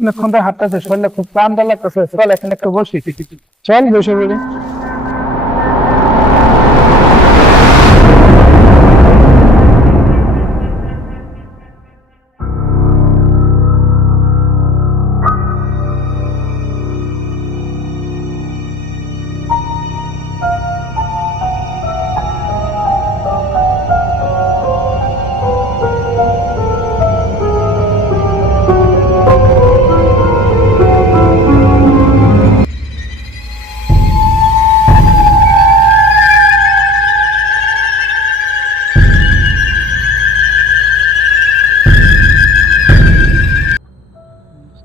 অনেকক্ষণ ধরে হাঁটতেছে, শরীরে খুব ক্লান্ত লাগতেছে। চল এখানে একটু বসি। চল বসে বলি।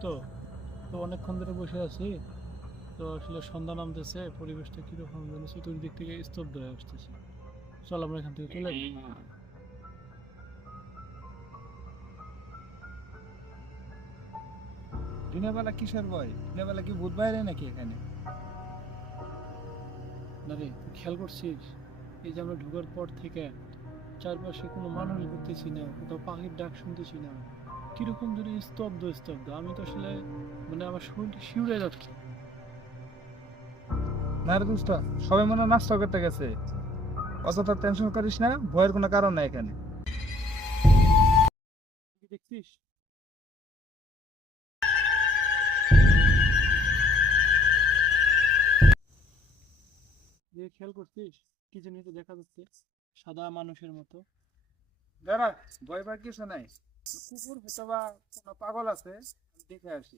তো তো অনেকক্ষণ ধরে বসে আছি। তো আসলে সন্ধ্যা নামতেছে, পরিবেশটা কিরকম যেন চতুর্দিক থেকে স্তব্ধ হয়ে আসতেছে। চল আমরা এখান থেকে চলে যাই। দিনের বেলা কিসের ভয়? দিনের বেলা কি ভূত বাইরে নাকি এখানে? না রে, তুই খেয়াল করছিস এই যে আমরা ঢোকার পর থেকে চারপাশে কোনো মানুষ দেখতেছি না, কোথাও পাখির ডাক শুনতেছি না। কিরকম যদি স্তব্ধ স্তব্ধ, আমি তো আসলে মানে আমার শরীরটা শিউরে যাচ্ছে। না রে দোস্ত, সবাই মনে হয় নাস্তা করতে গেছে। অযথা টেনশন করিস না, ভয়ের কোনো কারণ নাই এখানে। কি দেখছিস? যে খেয়াল করছিস কি জানি তো দেখা যাচ্ছে, সাদা মানুষের মতো। দাঁড়া, ভয় পাওয়ার কিছু নাই। কুকুর হয়তো বা কোনো পাগল আছে, আমি দেখে আসি।